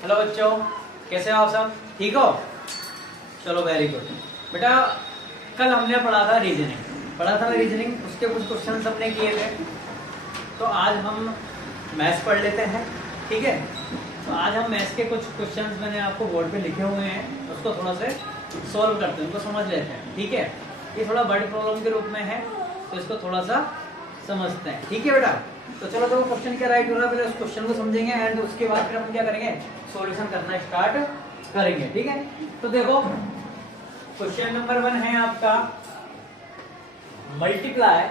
Hello बच्चों, कैसे हो आप सब? ठीक हो? चलो वेरी गुड। बेटा कल हमने पढ़ा था रीजनिंग, उसके कुछ क्वेश्चन हमने किए थे। तो आज हम मैथ्स पढ़ लेते हैं, ठीक है? तो आज हम मैथ्स के कुछ क्वेश्चंस मैंने आपको बोर्ड पे लिखे हुए हैं, उसको थोड़ा से सॉल्व करते हैं, उनको समझ लेते हैं, ठीक है? ये थोड़ा बड़ी प्रॉब्लम के रूप में है, तो इसको थोड़ा सा समझते हैं, ठीक है बेटा? तो चलो तो क्वेश्चन क्या राइट हो रहा है, पहले उस क्वेश्चन को समझेंगे एंड उसके बाद फिर हम क्या करेंगे, सॉल्यूशन करना स्टार्ट करेंगे, ठीक है? तो देखो क्वेश्चन नंबर 1 है आपका, multiply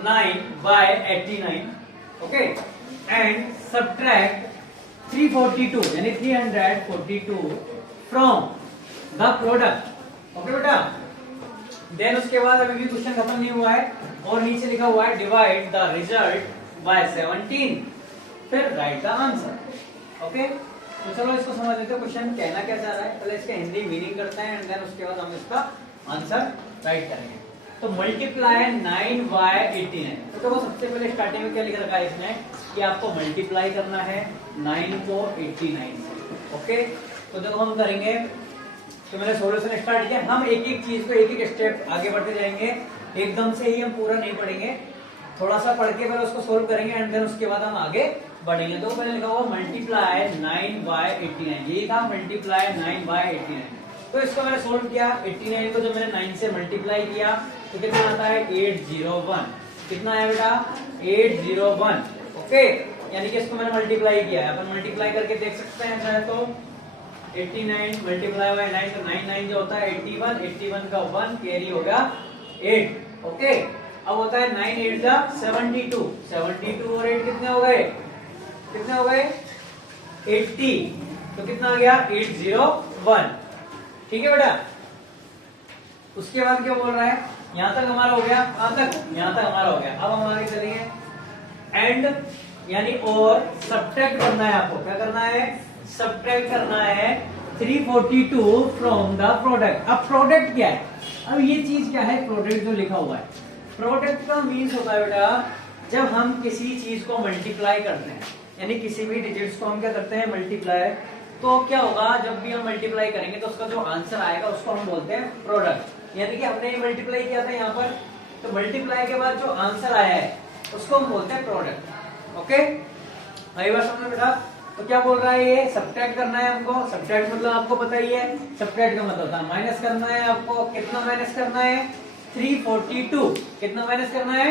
9 by 89, okay, and subtract 342 यानी 342 फ्रॉम द प्रोडक्ट, ओके बेटा? देन उसके बाद अभी भी क्वेश्चन खत्म नहीं हुआ है और नीचे लिखा हुआ है डिवाइड द रिजल्ट बाय 17, फिर राइट द आंसर, ओके? तो चलो इसको समझ लेते हैं, क्वेश्चन कहना क्या चाह रहा है, पहले इसका हिंदी मीनिंग करते हैं एंड देन उसके बाद हम इसका आंसर राइट करेंगे। तो मल्टीप्लाई 9 बाय 89, तो देखो सबसे पहले स्टार्टिंग में क्या लिख रखा है इसमें कि आपको मल्टीप्लाई करना है 9 को 89 से, ओके? तो देखो हम करेंगे, तो मैंने सॉल्यूशन स्टार्ट किया, हम एक एक चीज को एक एक स्टेप आगे बढ़ते जाएंगे, एकदम से ही हम पूरा नहीं पढ़ेंगे, थोड़ा सा पढ़ के पहले उसको सोल्व करेंगे एंड देन उसके बाद हम आगे बढ़ेंगे। तो पहले लिखा हुआ मल्टीप्लाई 9 बाय 89, ये था मल्टीप्लाई 9 बाय 89। तो इसको मैंने सोल्व किया, 89 को जब मैंने 9 से मल्टीप्लाई किया तो कितना आता है 801, कितना है बेटा 801, ओके? यानी कि इसको मैंने मल्टीप्लाई किया है, अपन मल्टीप्लाई करके देख सकते हैं चाहे तो 89 मल्टीप्लाई बाय 9 तो 9 9 जो होता है 81, 81 का 1 कैरी हो गया 8, ओके? अब होता है 9 8 जा 72, 72 और 8 कितने हो गए, कितने हो गए 80, तो कितना आ गया 801, ठीक है बेटा? उसके बाद क्या बोल रहा है, यहां तक हमारा हो गया, यहां तक हमारा हो गया। अब हम आगे चलेंगे एंड यानी और सब्ट्रैक्ट करना है आपको, क्या करना है, सब्ट्रैक्ट करना है 342 फ्रॉम द प्रोडक्ट। अब प्रोडक्ट क्या है, अब ये चीज क्या है, प्रोडक्ट जो लिखा हुआ है, प्रोडक्ट का मीन्स होता है बेटा जब हम किसी चीज को मल्टीप्लाई करते हैं, यानी किसी भी डिजिट्स को हम क्या करते हैं मल्टीप्लाई, तो क्या होगा जब भी हम मल्टीप्लाई करेंगे तो उसका जो आंसर आएगा उसको हम बोलते हैं प्रोडक्ट। यानी कि हमने ये मल्टीप्लाई किया था यहाँ पर, तो मल्टीप्लाई के बाद जो आंसर आया है उसको हम बोलते हैं प्रोडक्ट, ओके? आई बात समझ बेटा? तो क्या बोल रहा है ये, सब्ट्रैक्ट करना है हमको, सब्ट्रैक्ट मतलब आपको पता ही है, सब्ट्रैक्ट का मतलब था माइनस करना है आपको, कितना माइनस करना है 342, कितना माइनस करना है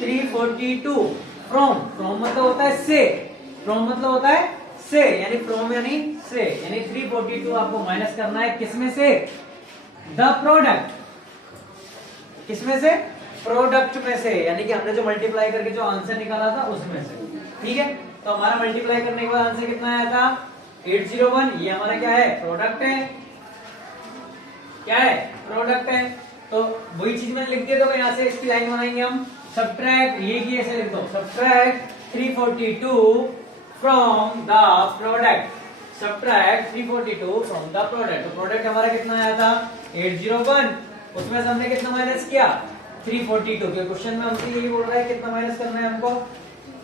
342 फ्रॉम, फ्रॉम मतलब होता है से, फ्रॉम मतलब होता है से, यानी फ्रॉम यानी से, यानी 342 आपको माइनस करना है किसमें से, द प्रोडक्ट, किसमें से, प्रोडक्ट में से, यानी कि हमने जो मल्टीप्लाई करके जो आंसर निकाला था उसमें से, ठीक है? तो हमारा मल्टीप्लाई करने के बाद आंसर कितना आया था 801, ये हमारा क्या है, प्रोडक्ट है, क्या है, प्रोडक्ट है। तो वही चीज मैंने लिख दिया, तो यहाँ से इसकी लाइन बनाएंगे हम, सब्ट्रैक्ट, ये की ऐसे लिख दो, subtract 342 from the product, subtract 342 from the product. तो प्रोडक्ट हमारा कितना आया था 801, उसमें से हमने कितना माइनस किया 342, के क्वेश्चन में हमसे यही बोल रहा है कितना माइनस करना है हमको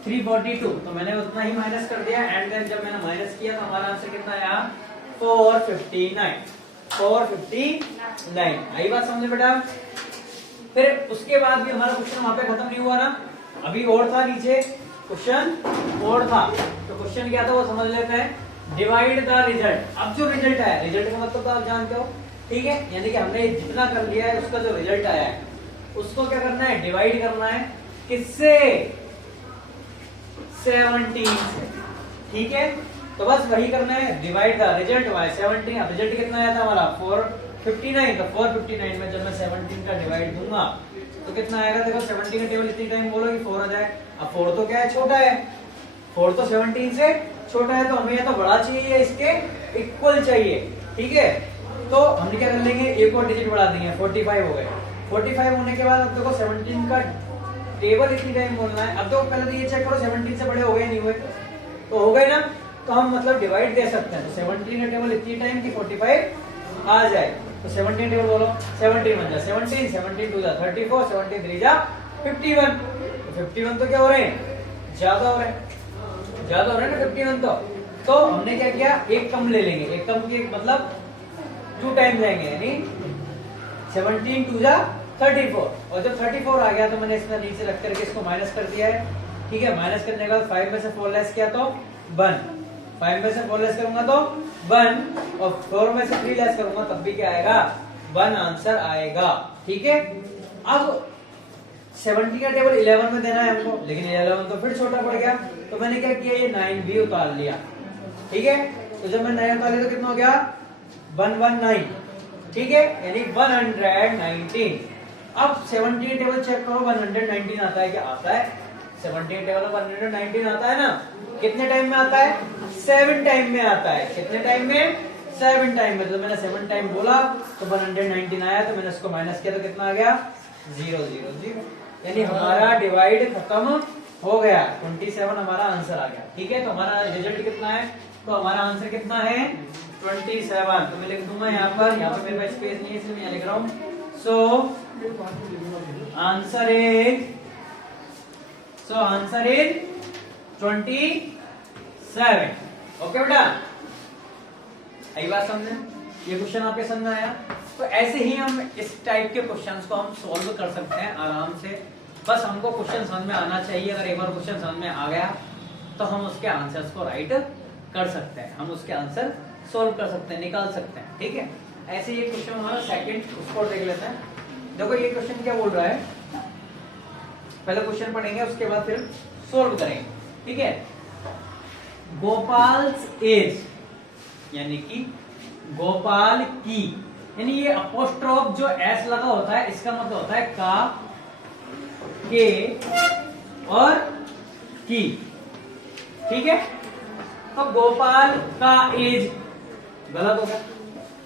342, तो मैंने उतना ही माइनस कर दिया एंड देन जब मैंने माइनस किया तो हमारा आंसर कितना आया 459, 459। आई बात समझे बेटा? फिर उसके बाद भी हमारा क्वेश्चन वहां पे खत्म नहीं हुआ ना, अभी और था नीचे क्वेश्चन और था, तो क्वेश्चन क्या था वो समझ लेते हैं, डिवाइड द रिजल्ट। अब जो रिजल्ट आया, रिजल्ट का मतलब तो आप जानते हो, ठीक है? यानी कि हमने जितना कर लिया है उसका जो रिजल्ट आया है उसको क्या करना है, डिवाइड करना है, किससे, 17 से, ठीक है? तो बस वही करना है, डिवाइड द रिजल्ट बाय 17। अब रिजल्ट कितना आया था हमारा 459, तो 459 में जब मैं 17 का डिवाइड दूंगा तो कितना आएगा, देखो 17 का टेबल इतनी टाइम बोलो कि 4 आ जाए। अब 4 तो क्या है, छोटा है, 4 तो 17 से छोटा है, तो हमें या तो बड़ा चाहिए या इसके इक्वल चाहिए, ठीक है? तो हम क्या कर लेंगे, एक और डिजिट बढ़ा देंगे, 45 हो गए। 45 होने के बाद अब देखो 17 का टेबल इतनी टाइम बोलना है। अब तो पहले तो ये चेक करो 17 से बड़े हो गए नहीं हुए, तो हो गए ना, तो हम मतलब डिवाइड दे सकते हैं। तो 17 का टेबल इतनी टाइम की 45 आ जाए, तो 17 टेबल बोलो, 17 बन जाए 17, 17 2 जा 34, 17 3 जा 51। तो 51 तो क्या हो रहे हैं, ज्यादा हो रहे हैं, ज्यादा हो रहे हैं ना 51 तो। तो हमने क्या किया, एक कम ले लेंगे, एक कम के मतलब 2 टाइम जाएंगे, यानी 17 2 जा 34, और जब 34 आ गया तो मैंने इसमें नीचे रख करके इसको माइनस कर दिया है, ठीक है। माइनस करने के बाद 5 में से 4 लेस किया तो 1, 5 में से 4 लेस करूंगा तो 1, और 4 में से 3 लेस करूंगा तब भी क्या आएगा, 1 आंसर आएगा, ठीक है। अब 70 का टेबल 11 में देना है हमको, लेकिन 11 तो फिर छोटा पड़ गया, तो मैंने क्या किया, ये 9 भी उतार लिया, ठीक है। तो जब मैं 9 उतार लिया तो कितना हो गया, 119, ठीक है, यानी 119। अब 70 टेबल चेक करो, 119 आता है क्या, आता है। 70 टेबल 119 आता है ना, कितने टाइम में आता है, 7 टाइम में आता है। कितने टाइम में, 7 टाइम में। तो मैंने 7 टाइम बोला तो 119 आया, तो मैंने उसको माइनस किया तो कितना आ गया, 0 0 0, यानी हमारा डिवाइड खत्म हो गया, 27 हमारा आंसर आ गया, ठीक है। तो हमारा रिजल्ट कितना है, तो हमारा आंसर कितना है, 27। तो मैं लिख दूंगा यहाँ पर मेरे पास स्पेस नहीं है इसलिए मैं यहाँ लिख रहा हूँ। So answer is 27। ओके बेटा, आई बात समझे, ये क्वेश्चन आपके समझ में आया। तो ऐसे ही हम इस टाइप के क्वेश्चंस को हम सॉल्व कर सकते हैं आराम से, बस हमको क्वेश्चन समझ में आना चाहिए। अगर एक बार क्वेश्चन समझ में आ गया तो हम उसके आंसर्स को राइट कर सकते हैं, हम उसके आंसर सॉल्व कर सकते हैं, निकाल सकते हैं, ठीक है। ऐसे ये क्वेश्चन हमारा सेकंड, उसको देख लेते हैं। देखो ये क्वेश्चन क्या बोल रहा है, पहले क्वेश्चन पढ़ेंगे उसके बाद फिर सॉल्व करेंगे, ठीक है। गोपाल्स एज, यानी कि गोपाल की, यानी ये अपोस्ट्रोफ जो एस लगा होता है इसका मतलब होता है का, के और की, ठीक है। तो गोपाल का एज गलत हो गया,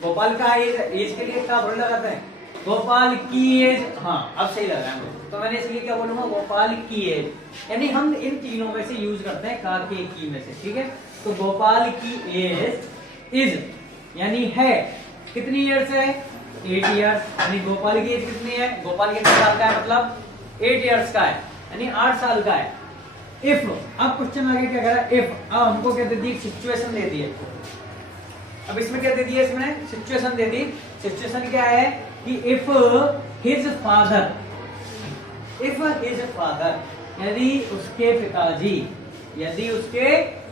गोपाल का एज के लिए क्या थोड़ी लगाते हैं, गोपाल की एज, हाँ अब सही लग रहा है। तो मैंने इसलिए क्या बोलूंगा, गोपाल की एज, यानी हम इन तीनों में से यूज करते हैं का, के, की में से, ठीक है। तो गोपाल की एज इज, यानी है, कितनी ईयर्स है, 8 ईयर्स, यानी गोपाल की एज कितनी है, गोपाल कितने साल का है, मतलब 8 ईयर्स का है, यानी 8 साल का है। इफ, अब क्वेश्चन आगे क्या कह रहा है, इफ, अब हमको क्या दे दी, सिचुएशन दे दी है। अब इसमें क्या दे दी है, इसमें सिचुएशन दे दी। सिचुएशन क्या है कि इफ हिज फादर, यदि उसके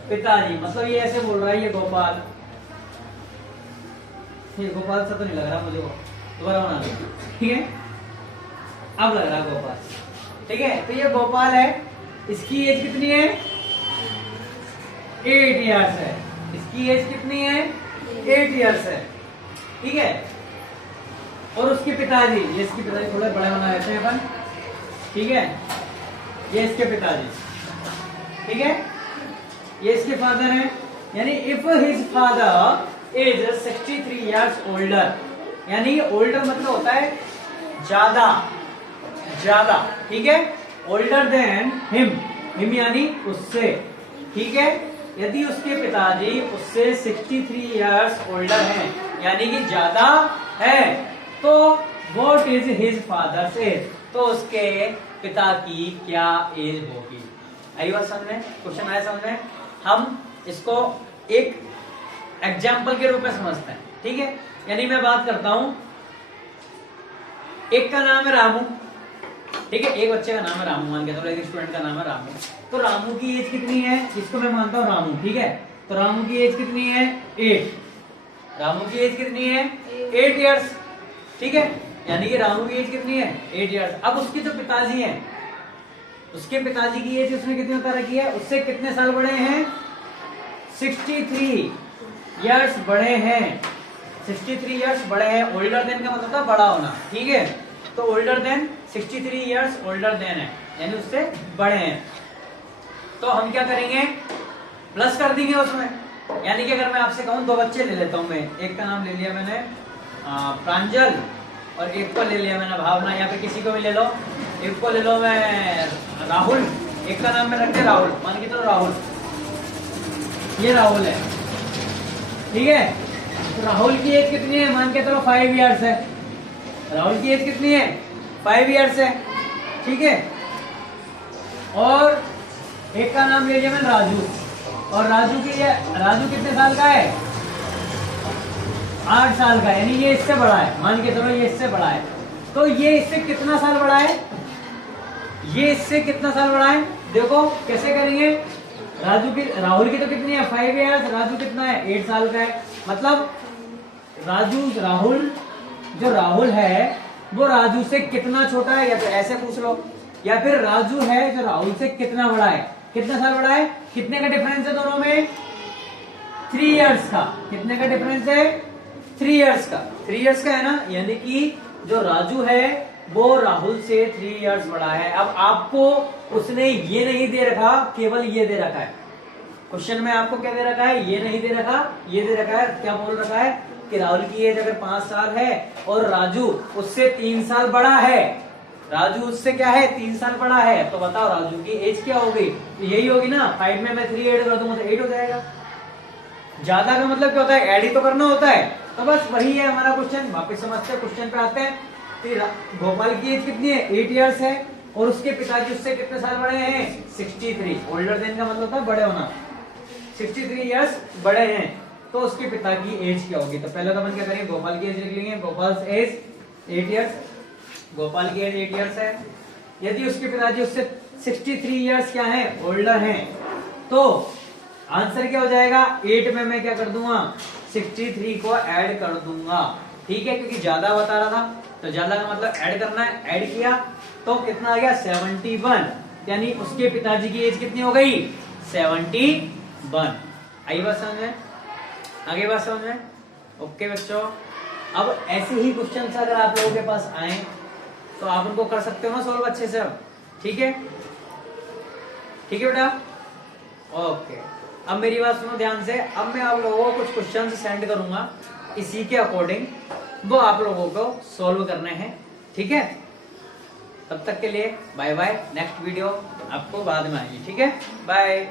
पिताजी, मतलब ये ऐसे बोल रहा है, ये गोपाल सा तो नहीं लग रहा मुझे, वो दोबारा बना दो, ठीक है। अब लग रहा है गोपाल, ठीक है। तो ये गोपाल है, इसकी एज कितनी है, 8 ईयर्स है, इसकी एज कितनी है, 8 ईयर्स है, ठीक है। और उसके पिताजी, ये इसके पिताजी थोड़े बड़े बना देते हैं अपन, ठीक है। ये इसके पिताजी, ठीक है, ये इसके फादर है, यानी if his father is 63 years older, यानी ओल्डर मतलब होता है ज्यादा, ठीक है। ओल्डर देन हिम यानी उससे, ठीक है। यदि उसके पिताजी उससे 63 ईयर्स ओल्डर हैं, यानी कि ज्यादा है, तो what is his father's age, तो उसके पिता की क्या एज होगी। आई बात समझ में, क्वेश्चन आया समझ में। हम इसको एक एग्जाम्पल के रूप में समझते हैं, ठीक है। यानी मैं बात करता हूं, एक का नाम है रामू, ठीक है, एक बच्चे का नाम है रामू, मान के चलो एक स्टूडेंट का नाम है रामू। तो रामू की एज कितनी है, इसको मैं मानता हूं रामू, ठीक है। तो रामू की एज कितनी है, 8। रामू की एज कितनी है, 8 ईयर्स, ठीक है। यानी कि रामू की एज कितनी है, 8 ईयर्स। अब उसके जो पिताजी हैं, उसके पिताजी की एज उसने कितनी बता रखी है, उससे कितने साल बड़े हैं, 63 ईयर्स बड़े हैं, 63 ईयर्स बड़े हैं। ओल्डर देन का मतलब था बड़ा होना, ठीक है। तो older than 63 years older than है, यानी उससे बड़े हैं। तो हम क्या करेंगे, प्लस कर देंगे उसमें। यानी कि अगर मैं आपसे कहूं, 2 बच्चे ले लेता हूं मैं, एक का नाम ले लिया मैंने प्रांजल, और एक को ले लिया मैंने भावना, या फिर किसी को भी ले लो, एक को ले लो मैं राहुल, एक का नाम मैं रख दिया राहुल, मान के चलो राहुल, ये राहुल है, ठीक है। तो राहुल की एज कितनी है, मान के चलो 5 ईयर्स है। राहुल की एज कितनी है, 5 ईयर्स है, ठीक है। और एक का नाम ले लिया मैंने राजू, और राजू कितने साल का है? 8 साल का, यानी ये इससे बड़ा है, मान के चलो ये इससे बड़ा है। तो ये इससे कितना साल बड़ा है? ये इससे कितना साल बड़ा है? देखो कैसे करेंगे। राहुल की तो कितनी है? 5 इयर्स। राजू कितना है? 8 साल का है। मतलब राहुल है वो राजू से कितना छोटा है, या तो ऐसे पूछ लो, या फिर राजू है जो राहुल से कितना बड़ा है, कितना साल बड़ा है। कितने का डिफरेंस है दोनों में? 3 इयर्स का। कितने का डिफरेंस है? 3 इयर्स का। 3 इयर्स का है ना, यानी कि जो राजू है वो राहुल से 3 इयर्स बड़ा है। अब आपको उसने ये नहीं दे रखा, केवल ये दे रखा है क्वेश्चन में। आपको क्या दे रखा है? ये नहीं दे रखा, ये दे रखा है। क्या बोल रखा है कि राहुल की एज अगर 5 साल है और राजू उससे 3 साल बड़ा है, राजू उससे क्या है? 3 साल बड़ा है, तो बताओ राजू की एज क्या होगी? तो यही होगी ना, 5 में मैं 3 ऐड कर दूंगा तो 8 हो जाएगा। ज्यादा का मतलब क्या होता है? ऐड ही तो करना होता है। तो बस वही है हमारा क्वेश्चन। वापस समझते हैं, क्वेश्चन पे आते हैं। गोपाल की एज कितनी है? 8 इयर्स है, और उसके पिताजी उससे कितने साल बड़े हैं? 63। ओल्डर देन का मतलब था बड़े होना। 63 इयर्स बड़े हैं, तो उसके पिता की एज क्या होगी? तो पहले तो अपन क्या करेंगे, गोपाल की एज लिख लेंगे। गोपाल एज 8 इयर्स, गोपाल की एज 8 इयर्स है। यदि उसके पिताजी उससे 63 इयर्स क्या है? ओल्डर हैं, तो आंसर क्या हो जाएगा? 8 में मैं क्या कर दूंगा? 63 को ऐड कर दूंगा। ठीक है, क्योंकि ज्यादा बता रहा था, तो ज्यादा का मतलब ऐड करना है। ऐड किया तो कितना आ गया? 71, यानी उसके पिताजी की एज कितनी हो गई? 71। आई बात समझ में? आगे बात समझ में? ओके बच्चों, अब ऐसे ही क्वेश्चन अगर आप लोगों के पास आए तो आप उनको कर सकते हो ना सॉल्व अच्छे से। ठीक है, ठीक है बेटा, ओके। अब मेरी बात सुनो ध्यान से। अब मैं आप लोगों को कुछ क्वेश्चन सेंड करूंगा, इसी के अकॉर्डिंग वो आप लोगों को सॉल्व करने हैं। ठीक है, तब तक के लिए बाय बाय। नेक्स्ट वीडियो आपको बाद में आएगी। ठीक है, बाय।